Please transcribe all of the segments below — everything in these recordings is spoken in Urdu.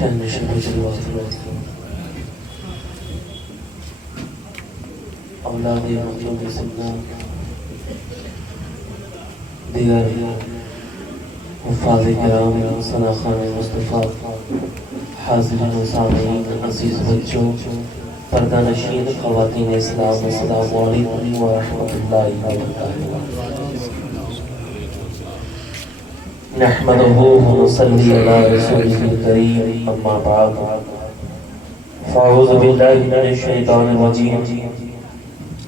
اولاد مخلوق سننا دیگر حفاظ کرام ثناخان مصطفیٰ حاضرین و سامعین عزیز بچوں پردہ نشین خواتین اسلام السلام علیکم ورحمۃ اللہ وبرکاتہ نحمده ونصلي على رسوله الكريم اما بعد فاعوذ بالله من الشیطان الرجیم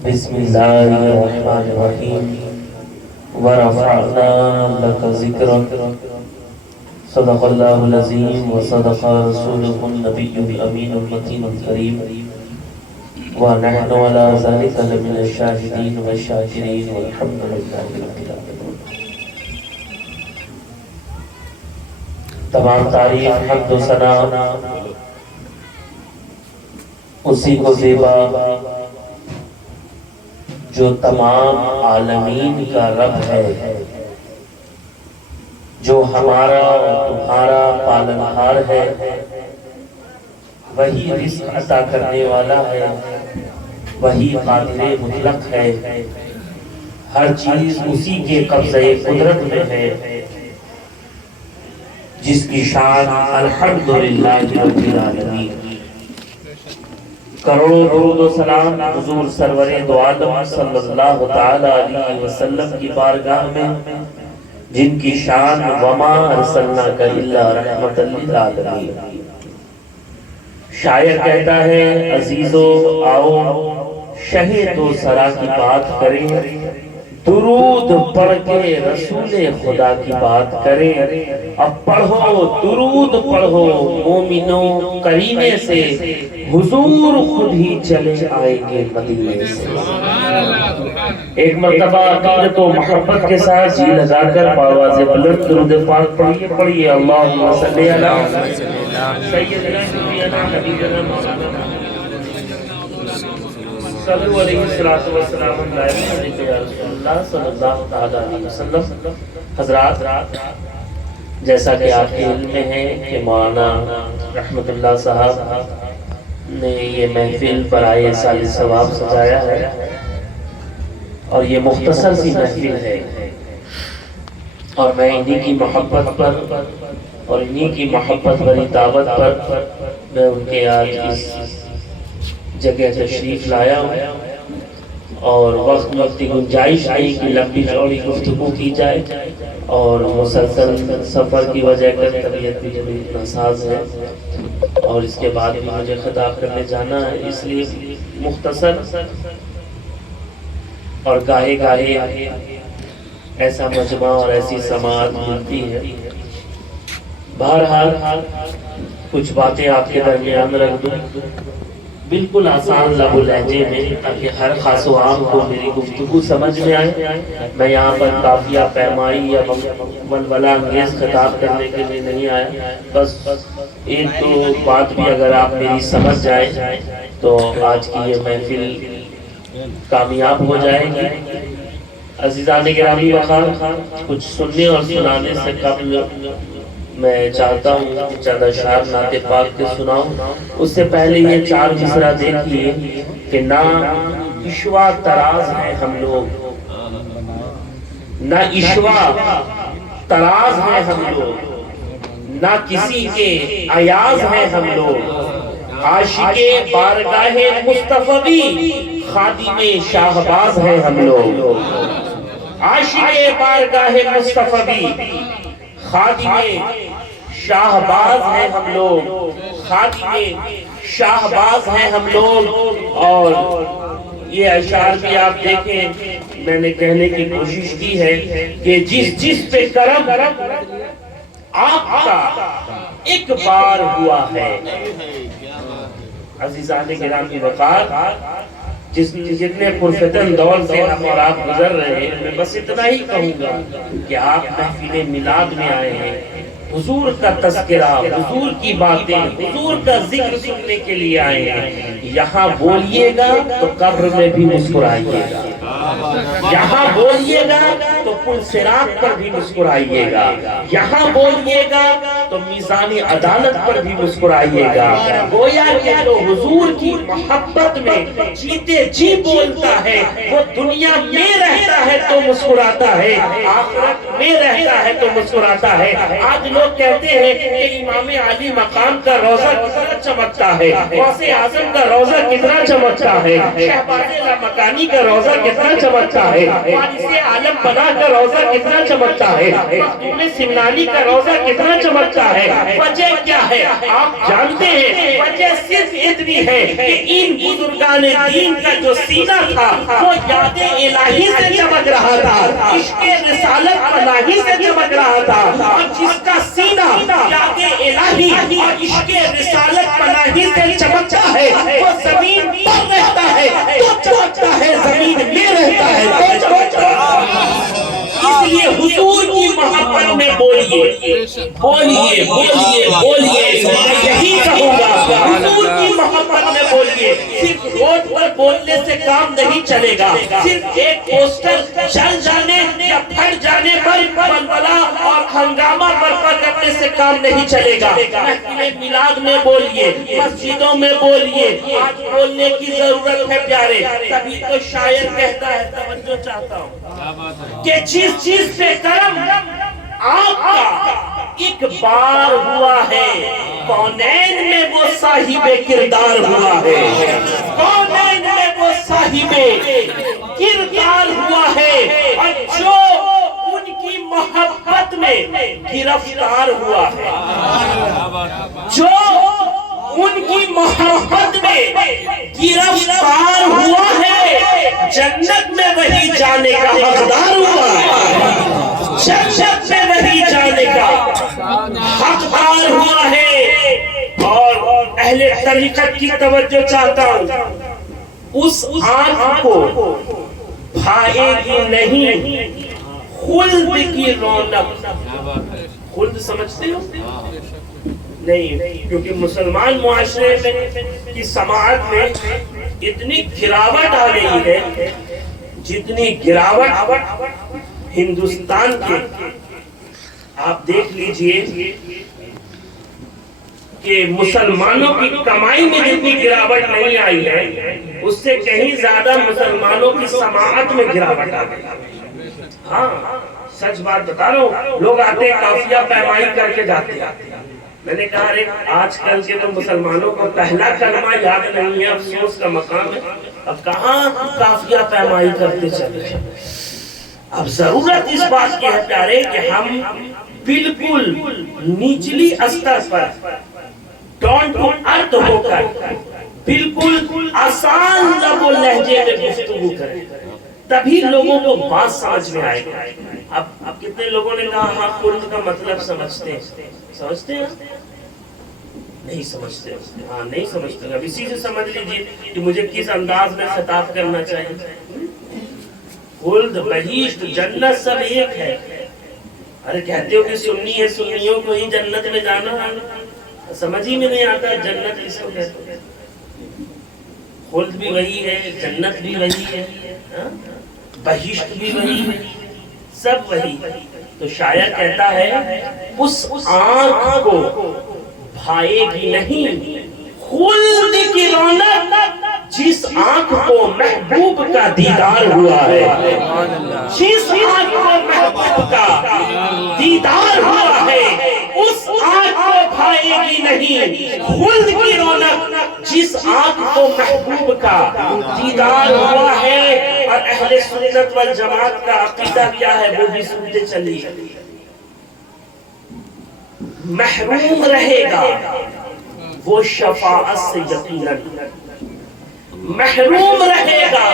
بسم اللہ الرحمن الرحیم ورفعنا لك ذکرک صدق اللہ العظیم وصدق رسولہ النبی الامین المتین الکریم ونحن على ذلك لمن الشاہدین والشاکرین والحمد للہ رب العالمین۔ تمام تعریف حمد و ثنا اسی کو زیبا جو تمام عالمین کا رب ہے، جو ہمارا اور تمہارا پالنہار ہے، وہی رزق عطا کرنے والا ہے، وہی قادر مطلق ہے، ہر چیز اسی کے قبضہ قدرت میں ہے، جس کی شان الحمدللہ رب العالمین۔ کروڑوں درود و سلام حضور سرور دو عالم صلی اللہ تعالی علیہ وسلم کی بارگاہ میں، جن کی شان وما ارسلناک الا رحمۃ للعالمین۔ شاعر کہتا ہے عزیزو آؤ شہد و سرا کی بات کریں، درود پڑھ کے رسول خدا کی بات کریں۔ اب پڑھو درود پڑھو مومنوں کرینے سے، حضور خود ہی چلے آئیں گے مدینے سے۔ ایک مرتبہ عقیدت و محبت کے ساتھ جی لگا کر آواز بلند درود پاک پڑھیے اللہم صلی علی سیدنا حبیبنا مولانا صلو علیہ السلام علیہ یا رسول اللہ صلی اللہ علیہ وسلم۔ حضرات، جیسا کہ آپ کے علم میں ہے کہ مولانا رحمت اللہ صاحب نے یہ محفل برائے سال ثواب سجایا ہے، اور یہ مختصر سی محفل ہے، اور میں انہی کی محبت پر اور انہی کی محبت بری دعوت پر میں ان کے آج اس جگہ تشریف لایا ہوں، اور وقت کی گنجائش نہیں کہ لمبی چوڑی گفتگو کی جائے، اور مسلسل سفر کی وجہ کر طبیعت بھی جو ناساز ہے، اور اس کے بعد بھی مجھے خطاب کرنے جانا ہے، اس لیے مختصر اور گاہے گاہے ایسا مجمع اور ایسی سماعت ملتی ہے۔ بہرحال کچھ باتیں آپ کے درمیان رکھ دوں، بالکل آسان لب و لہجے میں، تاکہ ہر خاص و عام کو میری گفتگو سمجھ میں آئے۔ میں یہاں پر قافیہ پیمائی یا ولولہ انگیز خطاب کرنے کے لیے نہیں آیا، بس ایک تو بات بھی اگر آپ میری سمجھ جائیں تو آج کی یہ محفل کامیاب ہو جائے گی۔ عزیزان گرامی وقار، کچھ سننے اور سنانے سے قبل میں چاہتا ہوں چند اشعار نعت پاک کے سناؤں۔ اس سے پہلے یہ چار مصرع دیکھیے کہ نہ عشوہ تراز ہیں ہم لوگ، نہ عشوہ تراز ہیں ہم لوگ، نہ کسی کے ایاز ہیں ہم لوگ، عاشق بارگاہ مصطفی خادم شاہباز ہیں ہم لوگ، عاشق بارگاہ مصطفی خادم شاہباز ہیں ہم لوگ، خادم شاہباز ہیں ہم لوگ۔ اور یہ اشعار بھی آپ دیکھیں، میں نے کہنے کی کوشش کی ہے کہ جس پہ کرم آپ کا ایک بار ہوا ہے۔ عزیزان گرامی وقار، جتنے پرفتن دور سے ہم اور آپ گزر رہے ہیں، میں بس اتنا ہی کہوں گا کہ آپ محفل میلاد میں آئے ہیں، حضور کا تذکرہ، حضور کی باتیں، حضور کا ذکر سننے کے لیے آئے ہیں۔ یہاں بولیے گا تو قبر میں بھی مسکرائیے گا، یہاں بولیے گا تو پل صراط پر بھی مسکرائیے گا، یہاں بولیے گا تو میزان عدالت پر بھی مسکرائیے گا۔ گویا کہ جو حضور کی محبت میں جیتے جی بولتا ہے وہ دنیا میں رہتا ہے تو مسکراتا ہے، آخرت میں رہتا ہے تو مسکراتا ہے۔ آج لوگ کہتے ہیں کہ امام علی مقام کا روزہ کتنا چمکتا ہے، غوث اعظم کا روزہ کتنا چمکتا ہے، شہباز لامکانی کا روزہ کتنا چمکتا ہے، وارث عالم پناہ کا روزہ کتنا چمکتا ہے، مخدوم سمنانی کا روزہ کتنا چمکتا ہے۔ وجہ کیا ہے آپ جانتے ہیں؟ وجہ صرف اتنی ہے کہ ان بزرگان دین کا جو سینہ تھا وہ یاد الہی سے چمک رہا تھا، عشق رسالت پناہی سے چمک رہا تھا، اور جس کا سینہ یاد الہی اور عشق رسالت پناہی سے چمکتا ہے وہ زمین پر رہتا ہے تو چمکتا ہے، زمین میں رہتا ہے تو چمکتا ہے۔ اس لیے حضور کی محبت میں بولیے بولیے بولیے بولیے، میں یہی کہوں گا حضور کی محبت میں بولیے۔ صرف روڈ پر بولنے سے کام نہیں چلے گا، صرف ایک پوسٹر چل جانے یا پھٹ جانے پر بلبلا اور ہنگامہ برپا کرنے سے کام نہیں چلے گا۔ محفل میلاد میں بولیے، مسجدوں میں بولیے، آج بولنے کی ضرورت ہے پیارے۔ تبھی تو شاعر کہتا ہے، توجہ چاہتا ہوں، کہ جس چیز پہ کرم آپ کا ایک بار ہوا ہے، کونین میں وہ صاحب کردار ہوا ہے، کونین میں وہ صاحب کردار ہوا ہے، اور جو ان کی محبت میں گرفتار ہوا ہے، جو ان کی محبت میں گرفتار ہوا ہے، جنت میں وہی جانے کا حقدار ہوا ہے، جنت میں وہی جانے کا حقدار ہوا ہے۔ اور اہل طریقت کی توجہ چاہتا ہوں، اس آنکھ کو بھائے گی نہیں خلد کی رونق۔ خلد سمجھتے ہو؟ نہیں، کیونکہ مسلمان معاشرے میں کی سماعت میں اتنی گراوٹ آ گئی ہے، جتنی گراوٹ ہندوستان کے آپ دیکھ لیجئے کہ مسلمانوں کی کمائی میں جتنی گراوٹ نہیں آئی ہے، اس سے کہیں زیادہ مسلمانوں کی سماعت میں گراوٹ آ گئی۔ ہاں سچ بات بتا رہا ہوں، لوگ آتے ہیں قافیہ پیمائی کر کے جاتے ہیں۔ میں نے کہا آج کل کے تو مسلمانوں کو پہلا کلمہ یاد نہیں ہے، افسوس کا مقام ہے، اب کہاں قافیہ پیمائی کرتے چلے۔ اب ضرورت اس بات کی ہے پیارے کہ ہم بالکل نیچلی استر پر ڈاؤن ٹو ارتھ ہو کر بالکل آسان لب و لہجے میں گفتگو کریں، تبھی لوگوں کو بات سمجھ میں آئے گا۔ اب کتنے لوگوں نے کہا ہاں خلد کا مطلب سمجھتے ہیں، سمجھتے ہیں؟ نہیں سمجھتے، ہاں نہیں سمجھتے۔ اب اسی سے سمجھ لیجئے کہ مجھے کس انداز میں خطاب کرنا چاہیے۔ خلد، بہشت، جنت سب ایک ہے۔ ارے کہتے ہو کہ سنی ہے، سنیوں کو ہی جنت میں جانا، سمجھ ہی میں نہیں آتا جنت کس کو کہتے ہیں۔ خلد بھی وہی ہے، جنت بھی وہی ہے، بہشت بھی وہی ہے، سب وہی۔ تو شاعر کہتا ہے اس آنکھ کو بھائے گی نہیں خلد کی رونق، جس آنکھ کو محبوب کا دیدار ہوا ہے، جس آنکھ کو محبوب کا دیدار ہوا ہے، اس آنکھ کو بھائے گی نہیں خلد کی رونق، جس آنکھ کو محبوب کا دیدار ہوا ہے۔ اور اہل سنت والجماعت کا عقیدہ کیا ہے وہ بھی سنتے چلیے۔ محروم رہے گا وہ شفاعت سے یقیناً، محروم رہے گا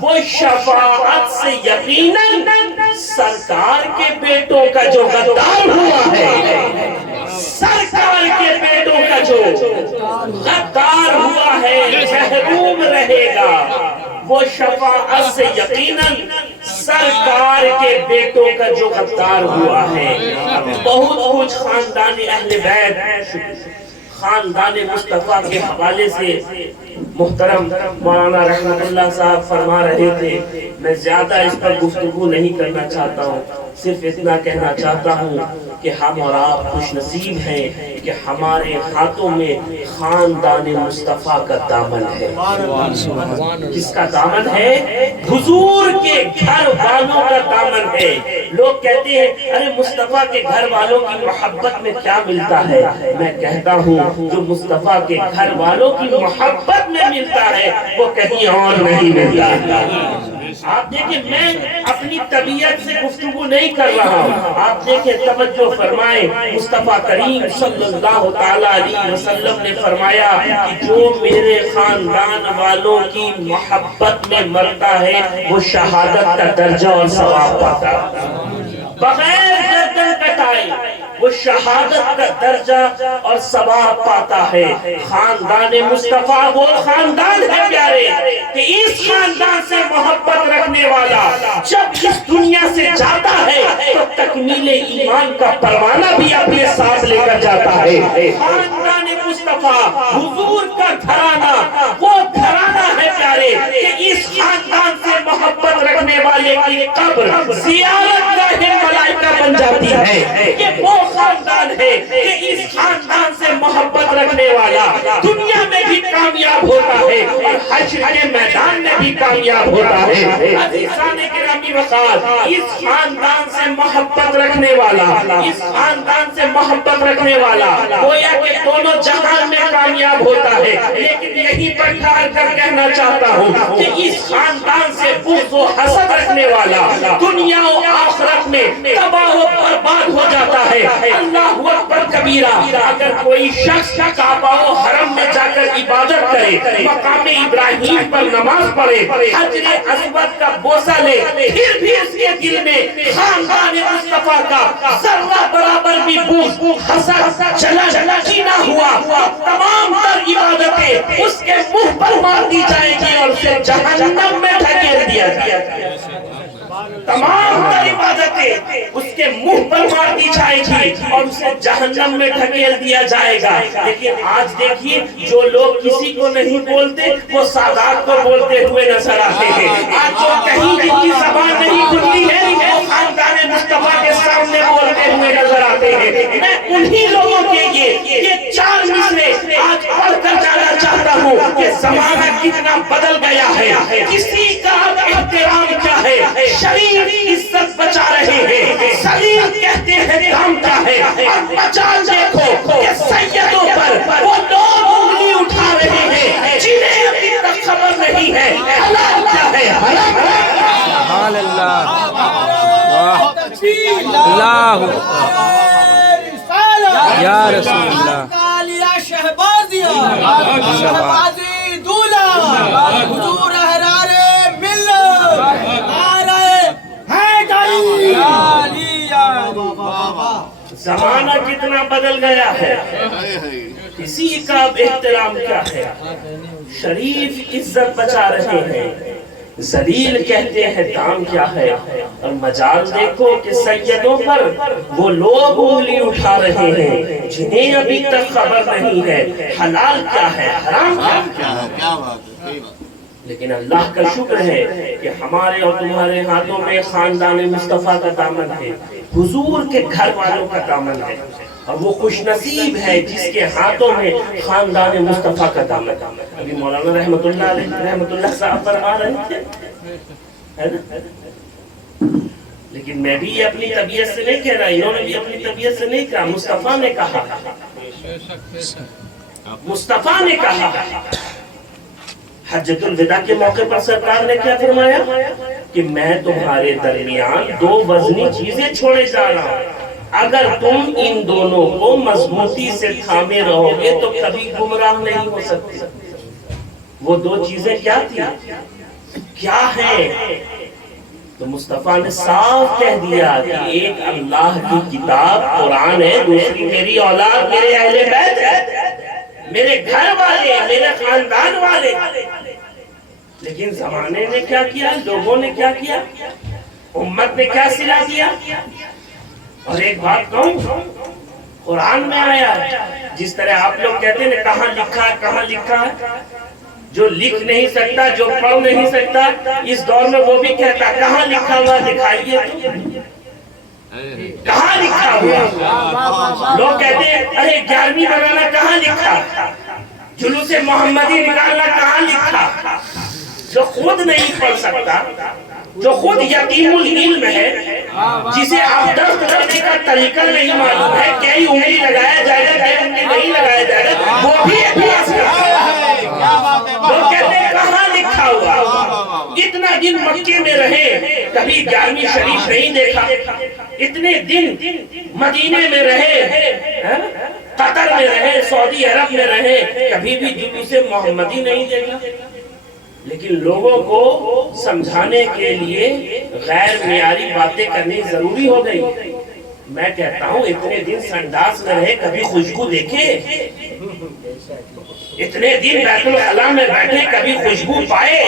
وہ شفاعت سے یقیناً، سرکار کے بیٹوں کا جو غدار ہوا ہے، سرکار کے بیٹوں کا جو غدار ہوا ہے، محروم رہے گا وہ شفاعت سے یقیناً، سرکار کے بیٹوں کا جو غدار ہوا ہے۔ بہت کچھ خاندان اہل بیت، خاندان مصطفیٰ کے حوالے سے محترم مولانا رحمت اللہ صاحب فرما رہے تھے، میں زیادہ اس پر گفتگو نہیں کرنا چاہتا ہوں، صرف اتنا کہنا چاہتا ہوں کہ ہم اور آپ خوش نصیب ہیں کہ ہمارے ہاتھوں میں خاندان مصطفیٰ کا دامن ہے۔ کس کا دامن ہے؟ حضور کے گھر والوں کا دامن ہے۔ لوگ کہتے ہیں ارے مصطفیٰ کے گھر والوں کی محبت میں کیا ملتا ہے؟ میں کہتا ہوں جو مصطفیٰ کے گھر والوں کی محبت میں ملتا ہے وہ کہیں اور نہیں ملتا۔ آپ دیکھیں میں اپنی طبیعت سے گفتگو نہیں کر رہا ہوں، آپ دیکھیں توجہ فرمائیں، مصطفیٰ کریم صلی اللہ تعالیٰ علیہ وسلم نے فرمایا کہ جو میرے خاندان والوں کی محبت میں مرتا ہے وہ شہادت کا درجہ اور ثواب پاتا ہے، بغیر گردن کٹائے وہ شہادت کا درجہ اور ثواب پاتا ہے۔ خاندان مصطفیٰ وہ خاندان ہے پیارے کہ اس خاندان سے محبت رکھنے والا جب اس دنیا سے جاتا ہے تو تکمیل ایمان کا پروانہ بھی اپنے ساتھ لے کر جاتا ہے۔ خاندان مصطفیٰ حضور کا گھرانہ وہ گھرانہ ہے پیارے کہ اس خاندان سے محبت رکھنے والے کی قبر زیارت گاہ ملائکہ بن جاتی ہے۔ یہ وہ خاندان ہے کہ اس خاندان سے محبت رکھنے والا دنیا میں بھی کامیاب ہوتا ہے اور حشر کے میدان میں بھی کامیاب ہوتا ہے۔ عزیزان گرامی وقار، اس خاندان سے محبت رکھنے والا، اس خاندان سے محبت رکھنے والا گویا کہ دونوں جہان میں کامیاب ہوتا ہے، لیکن یہیں پر ٹھہر کر کہنا چاہتا ہوں کہ اس خاندان سے بغض و حسد رکھنے والا دنیا و آخرت میں تباہ و برباد ہو جاتا ہے۔ اللہ اکبر کبیرہ، اگر کوئی شخص کعبہ و حرم میں جا کر عبادت کرے، مقام ابراہیم پر نماز پڑھے، حجر اسود کا بوسہ لے، پھر بھی اس کے دل میں خاندان مصطفیٰ کا ذرہ برابر بھی بغض، حسد، جلن، کینہ ہوا، تمام تر عبادتیں اس کے منہ پر مار دی جائے گی اور اسے جہنم میں دھکیل دیا جائے گا۔ تمام تر عبادتیں اس کے منہ پر مار دی جائے گی اور اسے جہنم میں دھکیل دیا جائے گا۔ لیکن آج دیکھیے جو لوگ کسی کو نہیں بولتے وہ سادات کو بولتے ہوئے نظر آتے ہیں۔ آج جو کہیں جن کی زبان نہیں کھلتی ہے وہ خاندان مصطفیٰ کے سامنے بولتے ہوئے نظر آتے ہیں۔ میں انہی لوگوں کے یہ چار مصرے آج پڑھ کر جانا چاہتا ہوں کہ زمانہ کتنا بدل گیا ہے، کسی کا احترام کیا ہے، شریف عزت بچا رہے ہیں، سلیم کہتے ہیں دام کیا ہے، اور مجال دیکھو کہ سیدوں پر وہ لوگ انگلی اٹھا رہے ہیں جنہیں ابھی تک خبر نہیں ہے حلال کیا ہے، حرام کیا ہے۔ سبحان اللہ، اللہ یا رسول اللہ، کالیا شہبازیہ شہبازی دولا حضور احرار ملت آ رہے ہیں گائی۔ زمانہ کتنا بدل گیا ہے، کسی کا احترام کیا ہے، شریف عزت بچا رہے ہیں، ذلیل کہتے ہیں دام کیا ہے، اور مجال دیکھو کہ سیدوں پر وہ لوگ انگلی اٹھا رہے ہیں جنہیں ابھی تک خبر نہیں ہے حلال کیا ہے، حرام کیا ہے۔ لیکن اللہ کا شکر ہے کہ ہمارے اور تمہارے ہاتھوں میں خاندان مصطفیٰ کا دامن ہے، حضور کے گھر والوں کا دامن ہے، اور وہ خوش نصیب ہے جس کے ہاتھوں میں خاندان مصطفیٰ کا دامن ہے۔ ابھی مولانا رحمت اللہ صاحب پر آ رہے تھے، لیکن میں بھی اپنی طبیعت سے نہیں کہہ رہا، انہوں نے بھی اپنی طبیعت سے نہیں کہا، مصطفیٰ نے کہا، مصطفیٰ نے کہا۔ حجۃ الوداع کے موقع پر سرکار نے کیا فرمایا کہ میں تمہارے درمیان دو وزنی چیزیں چھوڑے جا رہا ہوں، اگر تم ان دونوں کو مضبوطی سے تھامے رہو گے تو کبھی گمراہ نہیں ہو سکتے۔ وہ دو چیزیں کیا تھی، کیا ہیں؟ تو مصطفیٰ نے صاف کہہ دیا کہ ایک اللہ کی کتاب قرآن ہے، دوسری میری اولاد، میرے اہل بیت ہے، میرے گھر والے، میرے خاندان والے۔ لیکن زمانے نے کیا کیا، لوگوں نے کیا کیا، امت نے کیا سلا دیا۔ اور ایک بات کہوں، قرآن میں آیا ہے، جس طرح آپ لوگ کہتے ہیں کہاں لکھا ہے، کہاں لکھا ہے، جو لکھ نہیں سکتا، جو پڑھ نہیں سکتا، اس دور میں وہ بھی کہتا کہاں لکھا ہوا دکھائیے تو۔ کہاں لکھا ہوا؟ لوگ کہتے ہیں ارے 11ویں بنانا کہاں لکھا؟ جلوس محمدی نکالنا کہاں لکھا؟ جو خود نہیں پڑھ سکتا، جو خود یتیم العلم ہے، جسے آپ درست کرنے کا طریقہ نہیں معلوم ہے، کئی انگلی لگایا جائے گا، کئی انگلی نہیں لگایا جائے گا، وہ بھی اعتراض کرتا ہے۔ لوگ کہتے ہیں کہاں لکھا ہوا؟ اتنا دن مکے میں رہے، کبھی 11ویں شریف نہیں دیکھا، اتنے دن مدینے میں رہے، قطر میں رہے، سعودی عرب میں رہے، کبھی بھی جلوس محمدی نہیں دیکھا۔ لیکن لوگوں کو سمجھانے کے لیے غیر معیاری باتیں کرنی ضروری ہو گئی۔ میں کہتا ہوں اتنے دن سنڈاس میں رہے، کبھی خوشبو دیکھے؟ اتنے دن بیت الخلا میں بیٹھے، کبھی خوشبو پائے؟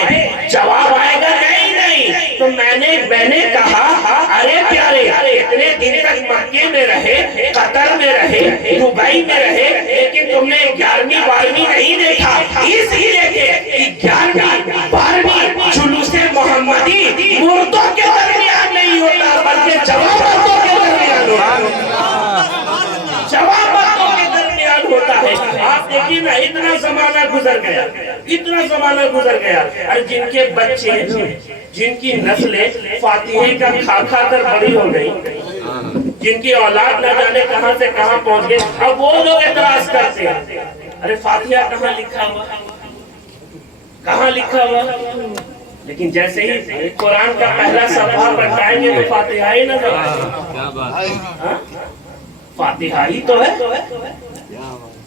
جواب آئے گا نہیں۔ تو میں نے کہا ارے پیارے، اتنے دن تک مکے میں رہے، قطر میں رہے، دبئی میں رہے، لیکن تم نے 11ویں 12ویں نہیں دیکھا، اس لیے کہ 11ویں 12ویں جلوس محمدی مردوں کے درمیان نہیں ہوتا، بلکہ جواباتوں کے درمیان ہوتا ہے، جواباتوں کے درمیان ہوتا ہے۔ آپ دیکھیے نا، اتنا زمانہ گزر گیا، اتنا زمانہ گزر گیا، اور جن کے بچے، جن کی نسلیں فاتحے کا کھا کھا کر بڑی ہو گئی، جن کی اولاد نہ جانے کہاں سے کہاں پہنچ گئے، اب وہ لوگ اعتراض کرتے ہیں ارے فاتحہ کہاں لکھا ہوا، کہاں لکھا ہوا؟ لیکن جیسے ہی قرآن کا پہلا صفحہ پلٹائیں گے تو فاتحہ ہی نظر آئے گا، فاتحہ ہی تو ہے،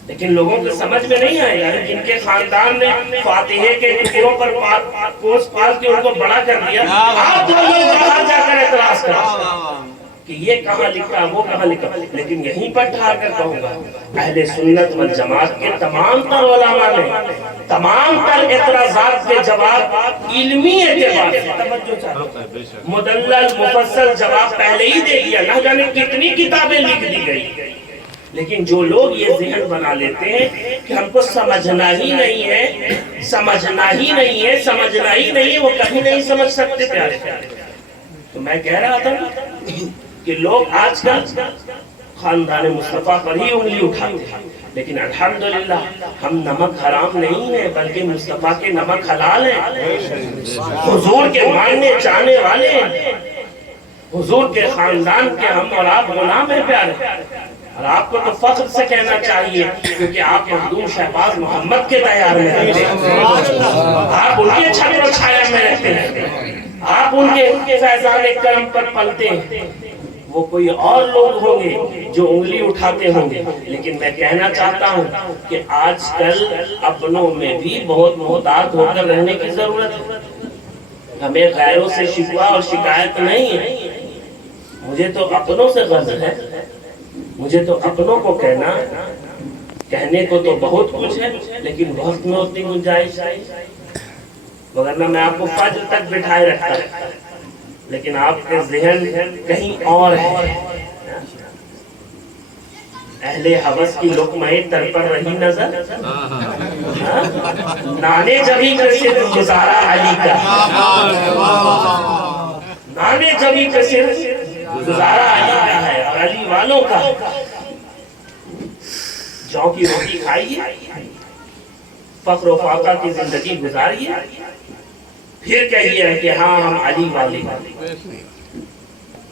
لیکن لوگوں کو سمجھ میں نہیں آئے گا۔ جن کے خاندان نے فاتحے کے ٹکڑوں پر پوس پال کے ان کو بڑا کر دیا، آپ جو لوگ باہر جا کر اعتراض کریں کہ یہ کہاں لکھا، وہ کہاں لکھا، لیکن یہیں پر ٹھا کر کہوں گا اہل سنت والجماعت کے تمام تر علماء نے تمام تر اعتراضات کے جواب علمی اعتبار سے، توجہ چاہیے، مدلل مفصل جواب پہلے ہی دے دیا، نہ جانے کتنی کتابیں لکھ دی گئی۔ لیکن جو لوگ یہ ذہن بنا لیتے ہیں کہ ہم کو سمجھنا ہی نہیں ہے، سمجھنا ہی نہیں ہے، سمجھنا ہی نہیں ہے، وہ کبھی نہیں سمجھ سکتے پیارے۔ تو میں کہہ رہا تھا کہ لوگ آج کل خاندان مصطفیٰ پر ہی انگلی اٹھاتے ہیں، لیکن الحمدللہ ہم نمک حرام نہیں ہیں، بلکہ مصطفیٰ کے نمک حلال ہیں، حضور کے ماننے چاہنے والے ہیں، حضور کے خاندان کے ہم اور آپ غلام ہیں پیارے۔ اور آپ کو تو فخر سے کہنا چاہیے کیونکہ آپ مخدوم شہباز محمد کے دیار میں رہتے ہیں، آپ ان کے چھتر و چھایا میں رہتے ہیں، آپ ان کے فیضان کرم پر پلتے ہیں۔ وہ کوئی اور لوگ ہوں گے جو انگلی اٹھاتے ہوں گے، لیکن میں کہنا چاہتا ہوں کہ آج کل اپنوں میں بھی بہت محتاط ہو کر رہنے کی ضرورت ہے۔ ہمیں غیروں سے شکوہ اور شکایت نہیں ہے، مجھے تو اپنوں سے غرض ہے، مجھے تو اپنوں کو کہنے کو تو بہت کچھ ہے، لیکن وقت میں اتنی گنجائش ہے، وگرنہ میں آپ کو فجر تک بٹھائے رکھتا ہے، لیکن آپ کے ذہن کہیں اور ہے۔ اہل حوث کی لقمہ تر پر رہی نظر، نانے جبھی کا صرف گزارا علی کا، نانے جبھی کا صرف گزارا علی کا ہے اور علی والوں کا۔ جو کی روٹی کھائیے، فقر و فاقہ کی زندگی گزاریے، پھر کہیے کہ ہاں ہم علی والے،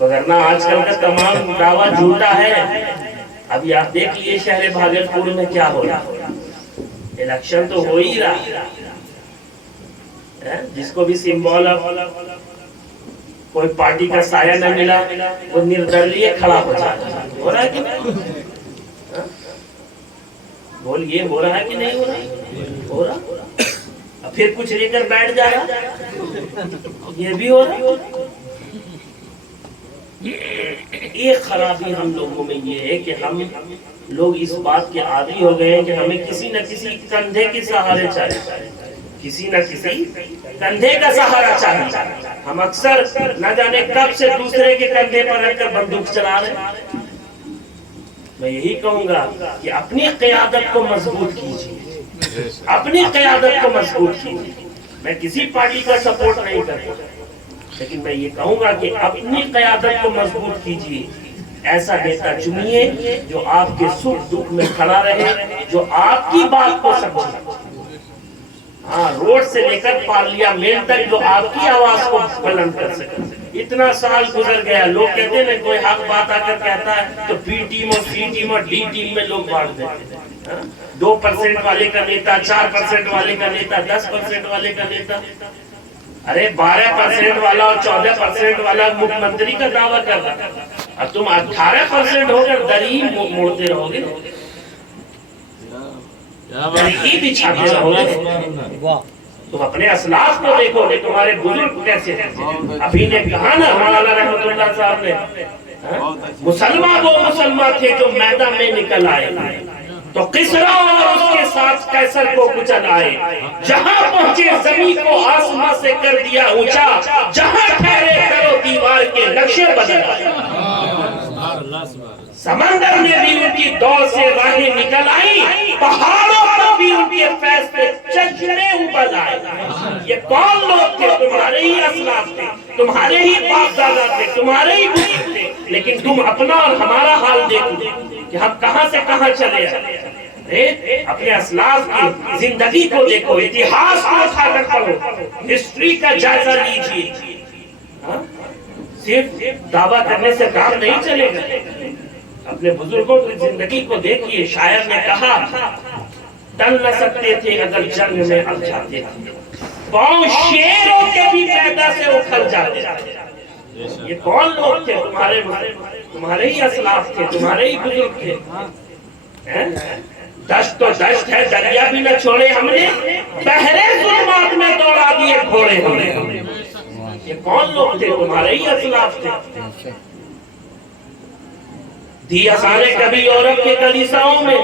وگرنہ آج کل کا تمام دعویٰ جھوٹا ہے۔ ابھی آپ دیکھ لیے شہر بھاگلپور میں کیا ہو رہا، الیکشن تو ہو ہی رہا، جس کو بھی سمبول کوئی پارٹی کا سایہ نہ ملا وہ نردلیے کھڑا ہو جاتا ہے۔ ہو رہا ہے کہ نہیں؟ بول یہ ہو رہا ہے کہ نہیں ہو رہا؟ ہو رہا، پھر کچھ لے کر بیٹھ جا رہا، یہ بھی ہو رہا۔ ایک خرابی ہم لوگوں میں یہ ہے کہ ہم لوگ اس بات کے عادی ہو گئے ہیں کہ ہمیں کسی نہ کسی کندھے کے سہارے چاہیے، کسی نہ کسی کندھے کا سہارا چاہیے۔ ہم اکثر نہ جانے کب سے دوسرے کے کندھے پر رکھ کر بندوق چلا رہے ہیں۔ میں یہی کہوں گا کہ اپنی قیادت کو مضبوط کیجیے، اپنی قیادت کو مضبوط کیجیے۔ میں کسی پارٹی کا سپورٹ نہیں کرتا، لیکن میں یہ کہوں گا کہ اپنی قیادت کو مضبوط کیجیے، ایسا نیتا چنیے جو آپ کے سکھ دکھ میں کھڑا رہے، جو آپ کی بات کو سمجھے، ہاں روڈ سے لے کر پارلیمنٹ تک جو آپ کی آواز کو بلند کر سکے۔ اتنا سال گزر گیا، لوگ کہتے ہیں کوئی حق بات آ کر کہتا ہے تو بی ٹیم اور سی ٹیم اور ڈی ٹیم میں لوگ بانٹ دیتے ہیں، 2% والے کا نیتا، 4% والے کا نیتا، 10% والے کا نیتا۔ ارے 12% والا اور 14% والا مکھ منتری کا دعویٰ کر رہا ہے، اور تم 18% ہو کر دری موڑتے رہو گے، دری بچھاتے رہو گے۔ تم اپنے اسلاف کو دیکھو کہ تمہارے بزرگ کیسے ہیں۔ ابھی نے کہا نا مولانا رحمت اللہ صاحب نے، مسلمان وہ مسلمان تھے جو میدان میں نکل آئے تو کسرا اور اس کے ساتھ قیصر کو کچل آئے، جہاں پہنچے زمین کو آسمان سے کر دیا اونچا، جہاں ٹھہرے کرو دیوار کے نقشے بدل آئے۔ سمندر میں بھی ان کی دوڑ سے راہیں نکل آئی، پہاڑوں پر بھی ان کے فیض پہ چشمے ابل آئے۔ یہ کون لوگ تھے؟ تمہارے ہی اسلاف تھے، تمہارے ہی باپ دادا تھے، تمہارے ہی بزرگ تھے، لیکن تم اپنا اور ہمارا حال دیکھو کہ ہم کہاں سے کہاں چلے آئے۔ اپنے اسلاف کی زندگی کو دیکھو، اتہاس کو اٹھا کر پڑھو، ہسٹری کا جائزہ لیجیے۔ صرف دعویٰ کرنے سے کام نہیں چلے گا، اپنے بزرگوں کی زندگی کو دیکھیے۔ شاعر نے کہا ٹل نہ سکتے تھے اگر جنگ میں اب جاتے تھے، پاؤں شیروں کے بھی پیدا سے اکھل جاتے تھے۔ یہ کون لوگ تھے؟ تمہارے ہی اسلاف تھے، تمہارے ہی بزرگ تھے۔ دشت تو دشت ہے، دریا بھی نہ چھوڑے ہم نے، بحرے ظلمات میں دوڑا دیے گھوڑے ہم نے۔ یہ کون لوگ تھے؟ تمہارے ہی اسلاف تھے۔ دی اذانیں کبھی یورپ کے کلیساؤں میں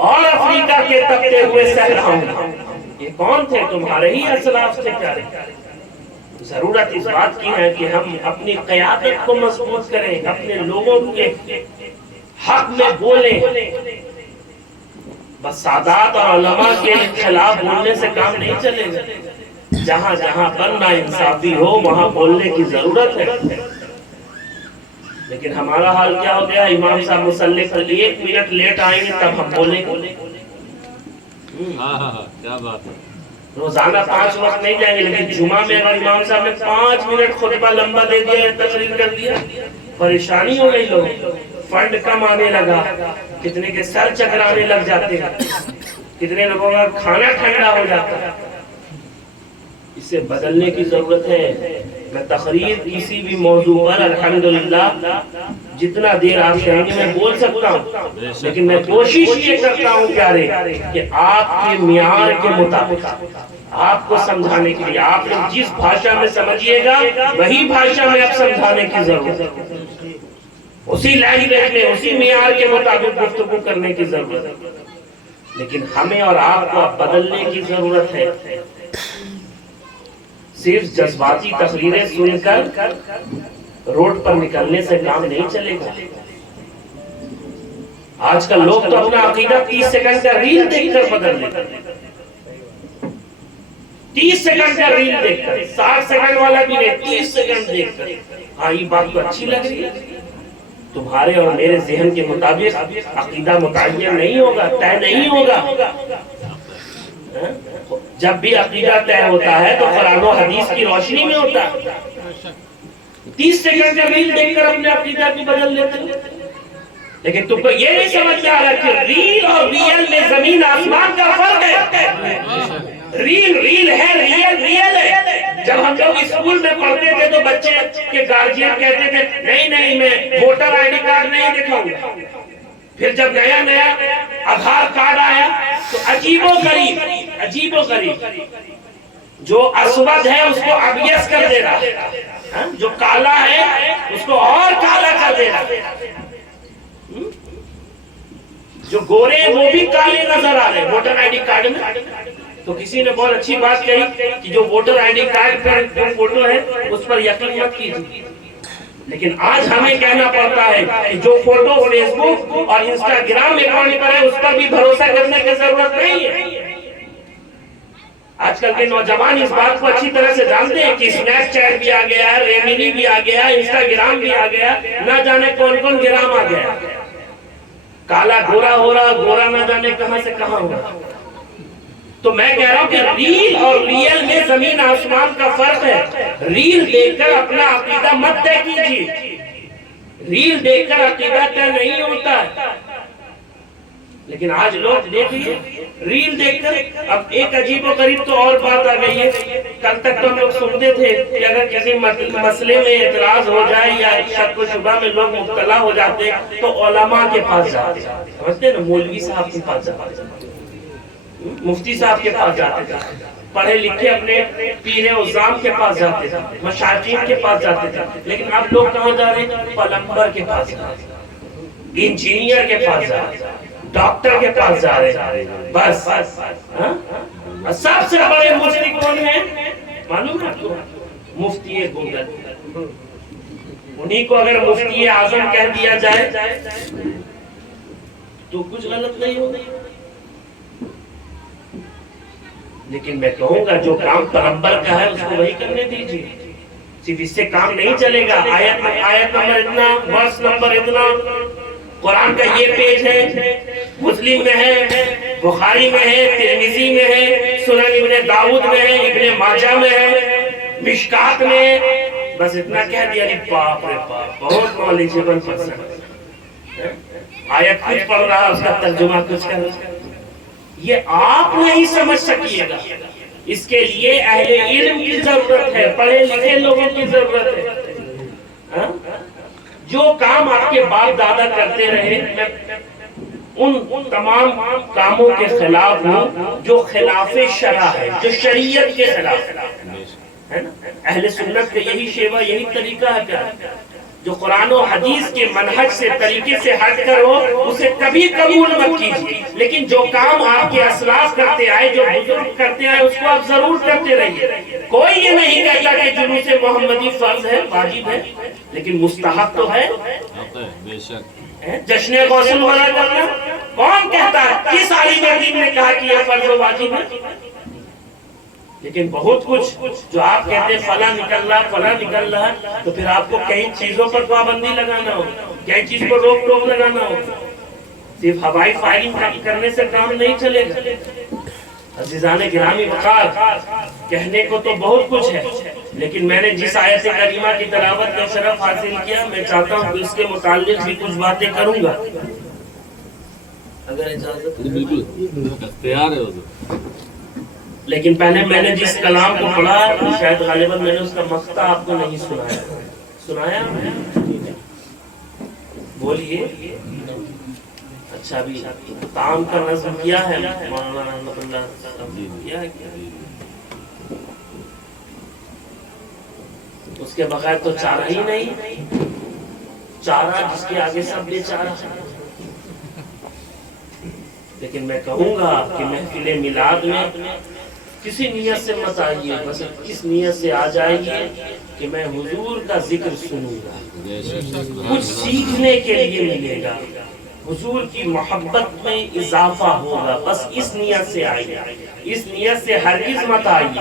اور افریقہ کے تپتے ہوئے صحراؤں میں۔ یہ کون تھے؟ تمہارے ہی اسلاف تھے پیارے۔ ضرورت اس بات کی ہے کہ ہم اپنی قیادت کو مضبوط کریں، اپنے لوگوں کے حق میں بولیں۔ بس سادات اور علماء کے خلاف بولنے سے کام نہیں چلے گا۔ جہاں جہاں بننا انصافی ہو وہاں بولنے کی ضرورت ہے۔ لیکن ہمارا حال کیا ہو گیا؟ امام صاحب مصلی پر 1 منٹ لیٹ آئیں گے تب ہم بولیں گے۔ کیا بات ہے، روزانہ 5 وقت نہیں جائیں گے، لیکن جمعہ میں اگر امام صاحب نے 5 منٹ خطبہ لمبا دے دیا، تقریر کر دیا، پریشانی ہو گئی، لوگ فنڈ کم آنے لگا، کتنے کے سر چکرانے لگ جاتے ہیں، کتنے لوگوں کا کھانا ٹھنڈا ہو جاتا ہے۔ اسے بدلنے کی ضرورت ہے۔ میں تقریر کسی بھی موضوع پر الحمدللہ جتنا دیر آپ کہیں گے میں بول سکتا ہوں، لیکن میں کوشش یہ کرتا ہوں پیارے کہ آپ کے معیار کے مطابق آپ کو سمجھانے کے لیے، آپ لوگ جس بھاشا میں سمجھیے گا وہی بھاشا میں اب سمجھانے کی ضرورت ہے، اسی لینگویج میں اسی معیار کے مطابق گفتگو کرنے کی ضرورت ہے۔ لیکن ہمیں اور آپ کو اب بدلنے کی ضرورت ہے۔ صرف جذباتی تقریریں سن کر روڈ پر نکلنے سے کام نہیں چلے گا۔ آج کل لوگ تو اپنا عقیدہ 30 سیکنڈ کا ریل دیکھ کر بدل لیتے ہیں، 30 سیکنڈ کا ریل دیکھ کر، 60 سیکنڈ والا بھی نہیں، 30 سیکنڈ دیکھ کر ہاں یہ بات تو اچھی لگ رہی ہے، تمہارے اور میرے ذہن کے مطابق عقیدہ متعین نہیں ہوگا، طے نہیں ہوگا۔ جب بھی عقیدہ طے ہوتا ہے تو قرآن و حدیث کی روشنی میں ہوتا ہے۔ 30 سیکنڈ کا ریل دیکھ کر اپنے عقیدہ کو بدل لیتے ہیں، لیکن تم کو یہ نہیں سمجھ میں آ رہا کہ ریل اور ریئل میں زمین آسمان کا فرق ہے۔ ریل ریل ہے، ریئل ریئل ہے۔ جب ہم لوگ اسکول میں پڑھتے تھے تو بچے کے گارجین کہتے تھے نہیں میں ووٹر آئی ڈی کارڈ نہیں دکھاؤں گا۔ پھر جب نیا آدھار کارڈ آیا تو عجیب و غریب جو اسود ہے اس کو ابیض کر دے رہا، جو کالا ہے اس کو اور کالا کر دے رہا، جو گورے ہیں وہ بھی کالے نظر آ رہے ووٹر آئی ڈی کارڈ میں۔ تو کسی نے بہت اچھی بات کہی کہ جو ووٹر آئی ڈی کارڈ پر جو فوٹو ہے اس پر یقین مت کیجیے، لیکن آج ہمیں کہنا پڑتا ہے کہ جو فوٹو فیس بک اور انسٹاگرام اکاؤنٹ پر ہے اس پر بھی بھروسہ کرنے کی ضرورت نہیں ہے۔ آج کل کے نوجوان اس بات کو اچھی طرح سے جانتے ہیں کہ سنیپ چیٹ بھی آ گیا ہے، ریمینی بھی آ گیا، انسٹاگرام بھی آ گیا، نہ جانے کون کون گرام آ گیا، کالا گورا ہو رہا، گورا نہ جانے کہاں سے کہاں ہو رہا۔ تو میں کہہ رہا ہوں کہ ریل اور ریئل میں زمین آسمان کا فرق ہے۔ ریل دیکھ کر اپنا عقیدہ مت طے کیجیے، ریل دیکھ کر عقیدہ طے نہیں ہوتا ہے۔ لیکن آج لوگ دیکھیے ریل دیکھ کر، اب ایک عجیب و غریب تو اور بات آ گئی ہے۔ کل تک تو ہم لوگ سنتے تھے کہ اگر کسی مسئلے میں اعتراض ہو جائے یا شک و شبہ میں لوگ مبتلا ہو جاتے تو علماء کے پاس جاتے، سمجھتے ہیں نا، مولوی صاحب کے پاس جاتے، مفتی صاحب کے پاس جاتے تھے، پڑھے لکھے اپنے پیر عظام کے پاس جاتے تھے، مشائخین کے پاس جاتے تھے۔ لیکن اب لوگ کہاں جا رہے ہیں؟ پلمبر کے پاس جا رہے ہیں، انجینئر کے پاس جا رہے ہیں، ڈاکٹر کے پاس جا رہے ہیں۔ بس سب سے بڑے مفتی کون ہیں معلوم ہے آپ کو؟ مفتی گلگت۔ انہی کو اگر مفتی اعظم کہہ دیا جائے تو کچھ غلط نہیں ہوگا۔ لیکن میں کہوں گا جو کام پیغمبر کا ہے اس کو وہی کرنے دیجیے، صرف اس سے کام نہیں چلے گا۔ آیت نمبر اتنا، ورس نمبر اتنا، قرآن کا یہ پیج ہے، مسلم میں ہے، بخاری میں ہے، ترمذی میں ہے، سنن ابن داؤد میں ہے، ابن ماجہ میں ہے، مشکات میں ہے، بس اتنا کہہ دیا۔ باپ رے باپ، بہت نالجبل پرسن، آیت کچھ پڑھ رہا اس کا ترجمہ کچھ کر رہا۔ یہ آپ نہیں سمجھ سکیے گا، اس کے لیے اہل علم کی ضرورت ہے، پڑھے لکھے لوگوں کی ضرورت ہے۔ جو کام آپ کے باپ دادا کرتے رہے، میں ان تمام کاموں کے خلاف ہوں جو خلاف شرع ہے، جو شریعت کے خلاف ہے۔ اہل سنت کا یہی شیوہ، یہی طریقہ ہے کیا؟ جو قرآن و حدیث کے منہج سے، طریقے سے ہٹ کر ہو، اسے کبھی قبول مت کیجیے۔ لیکن جو کام آپ کے اسلاف کرتے آئے، جو بزرگ کرتے آئے، اس کو آپ ضرور کرتے رہیے۔ کوئی یہ نہیں کہتا کہ جلوس محمدی فرض ہے، واجب ہے، لیکن مستحب تو ہے۔ بے شک جشن غوث الورا کرنا کون کہتا ہے؟ کس عالم دین نے کہا کہ یہ فرض و واجب ہے؟ لیکن بہت کچھ جو آپ کہتے ہیں فلاں نکل رہا، فلاں نکل رہا، تو پھر آپ کو کئی چیزوں پر پابندی لگانا ہو، کئی چیز پر روک ٹوک لگانا ہو۔ صرف ہوائی فائرنگ کرنے سے کام نہیں چلے گا۔ عزیزان گرامی وقار، کہنے کو تو بہت کچھ ہے، لیکن میں نے جس آیت کریمہ کی تلاوت کا شرف حاصل کیا، میں چاہتا ہوں کہ اس کے متعلق بھی کچھ باتیں کروں گا، اگر اجازت ہے۔ بالکل اختیار ہے حضور۔ لیکن پہلے میں نے جس کلام کو پڑھا، شاید غالباً میں نے اس کا مقطع آپ کو نہیں سنایا بولیے۔ اچھا بھی کام کا نظم کیا ہے مولانا رحمت اللہ کیا ہے، اس کے بغیر تو چارہ ہی نہیں، چارہ جس کے آگے سب بے چارہ ہے۔ لیکن میں کہوں گا کہ محفل میلاد میں کسی نیت سے مت آئیے، بس اس نیت سے آ جائیے کہ میں حضور کا ذکر سنوں گا، کچھ سیکھنے کے لیے ملے گا، حضور کی محبت میں اضافہ ہوگا، بس اس نیت سے آئیے۔ اس نیت سے ہرگز مت آئیے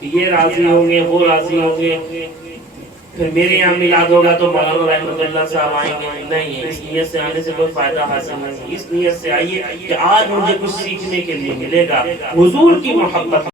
کہ یہ راضی ہوں گے، وہ راضی ہوں گے، پھر میرے یہاں میلاد ہوگا تو مولانا رحمت اللہ صاحب آئیں گے۔ نہیں، اس نیت سے آنے سے کوئی فائدہ حاصل نہیں۔ اس نیت سے آئیے کہ آج مجھے کچھ سیکھنے کے لیے ملے گا، حضور کی محبت